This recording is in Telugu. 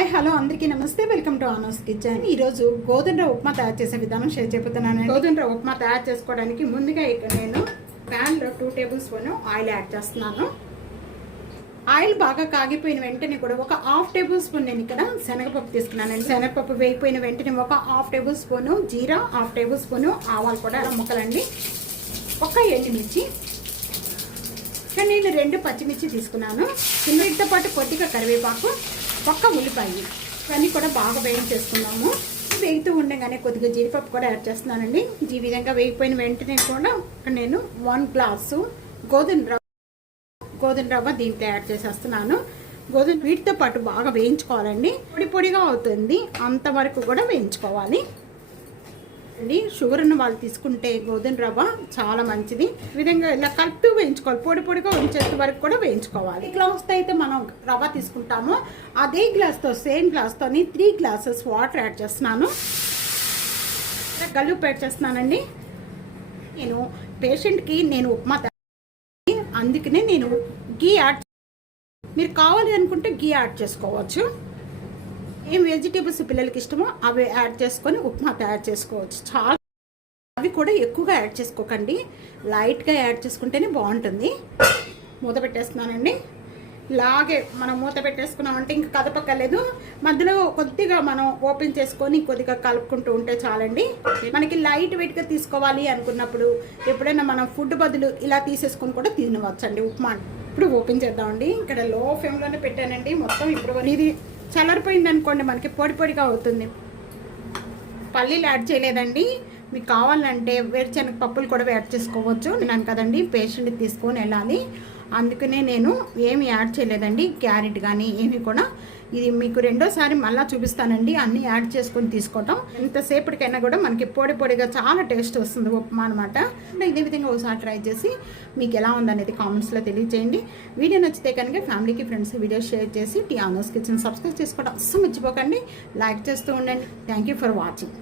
హాయ్ హలో అందరికీ నమస్తే. Welcome to Anu's kitchen. ఈరోజు గోధుమ రవ్వ ఉప్మా తయారు చేసే విధానం షేర్ చెబుతున్నాను. గోధుమ రవ్వ ఉప్మా తయారు చేసుకోవడానికి ముందుగా ఇక్కడ నేను ప్యాన్లో 2 టేబుల్ స్పూన్ ఆయిల్ యాడ్ చేస్తున్నాను. ఆయిల్ బాగా కాగిపోయిన వెంటనే కూడా ఒక 1/2 టేబుల్ స్పూన్ నేను ఇక్కడ శనగపప్పు తీసుకున్నానండి. శనగపప్పు వేగిపోయిన వెంటనే ఒక 1/2 టేబుల్ స్పూన్ జీరా, 1/2 టేబుల్ స్పూన్ ఆవాలు కూడా ముక్కలండి, ఒక ఎండుమిర్చి, ఇక్కడ నేను 2 పచ్చిమిర్చి తీసుకున్నాను. వీటితో పాటు కొద్దిగా కరివేపాకు, ఒక్క ఉల్లిపాయ, ఇవన్నీ కూడా బాగా వేయించేసుకున్నాము. వేగుతూ ఉండగానే కొద్దిగా జీడిపప్పు కూడా యాడ్ చేస్తున్నానండి. ఈ విధంగా వేగిపోయిన వెంటనే కూడా నేను 1 గ్లాసు గోధుమ రవ్వ దీంట్లో యాడ్ చేసేస్తున్నాను. వీటితో పాటు బాగా వేయించుకోవాలండి. పొడిగా అవుతుంది అంతవరకు కూడా వేయించుకోవాలి. షుగర్ ఉన్న వాళ్ళు తీసుకుంటే గోధుమ రవ్వ చాలా మంచిది. ఈ విధంగా ఇలా కలుపుతూ వేయించుకోవాలి. పొడిగా ఉంచేంత వరకు కూడా వేయించుకోవాలి. ఈ గ్లాస్తో అయితే మనం రవ్వ తీసుకుంటామో అదే గ్లాస్తో సేమ్ గ్లాస్తోని 3 గ్లాసెస్ వాటర్ యాడ్ చేస్తున్నాను. గల్లుప్పు యాడ్ చేస్తున్నానండి. నేను పేషెంట్కి ఉప్మా అందుకనే నేను గీ యాడ్, మీరు కావాలి అనుకుంటే గీ యాడ్ చేసుకోవచ్చు. ఏం వెజిటేబుల్స్ పిల్లలకి ఇష్టమో అవి యాడ్ చేసుకొని ఉప్మా తయారు చేసుకోవచ్చు. చాలా అవి కూడా ఎక్కువగా యాడ్ చేసుకోకండి, లైట్గా యాడ్ చేసుకుంటేనే బాగుంటుంది. మూత పెట్టేస్తున్నానండి. ఇలాగే మనం మూత పెట్టేసుకున్నామంటే ఇంకా కదపక్కర్లేదు. మధ్యలో కొద్దిగా మనం ఓపెన్ చేసుకొని కొద్దిగా కలుపుకుంటూ ఉంటే చాలండి. మనకి లైట్ వెయిట్గా తీసుకోవాలి అనుకున్నప్పుడు ఎప్పుడైనా మనం ఫుడ్ బదులు ఇలా తీసేసుకొని కూడా తినవచ్చండి ఉప్మా. ఇప్పుడు ఓపెన్ చేద్దామండి. ఇక్కడ లో ఫ్లేమ్లోనే పెట్టానండి మొత్తం. ఇప్పుడు ఇది చల్లారిపోయింది అనుకోండి, మనకి పొడిగా అవుతుంది. పల్లీలు యాడ్ చేయలేదండి. మీకు కావాలంటే వేరుశనగ పప్పులు కూడా యాడ్ చేసుకోవచ్చు. నేను కదండి పేషెంట్ తీసుకొని వెళ్ళాలి, అందుకనే నేను ఏమి యాడ్ చేయలేదండి. క్యారెట్ కానీ ఏమి కూడా. ఇది మీకు రెండోసారి మళ్ళీ చూపిస్తానండి. అన్నీ యాడ్ చేసుకొని తీసుకోవటం. ఎంతసేపటికైనా కూడా మనకి పొడిగా చాలా టేస్ట్ వస్తుంది ఉప్మా అనమాట. ఇదే విధంగా ఒకసారి ట్రై చేసి మీకు ఎలా ఉందనేది కామెంట్స్లో తెలియజేయండి. వీడియో నచ్చితే కనుక ఫ్యామిలీకి, ఫ్రెండ్స్ వీడియో షేర్ చేసి ఆనోస్ కిచెన్ సబ్స్క్రైబ్ చేసుకోవడం అస్సలు మర్చిపోకండి. లైక్ చేస్తూ ఉండండి. Thank you for watching.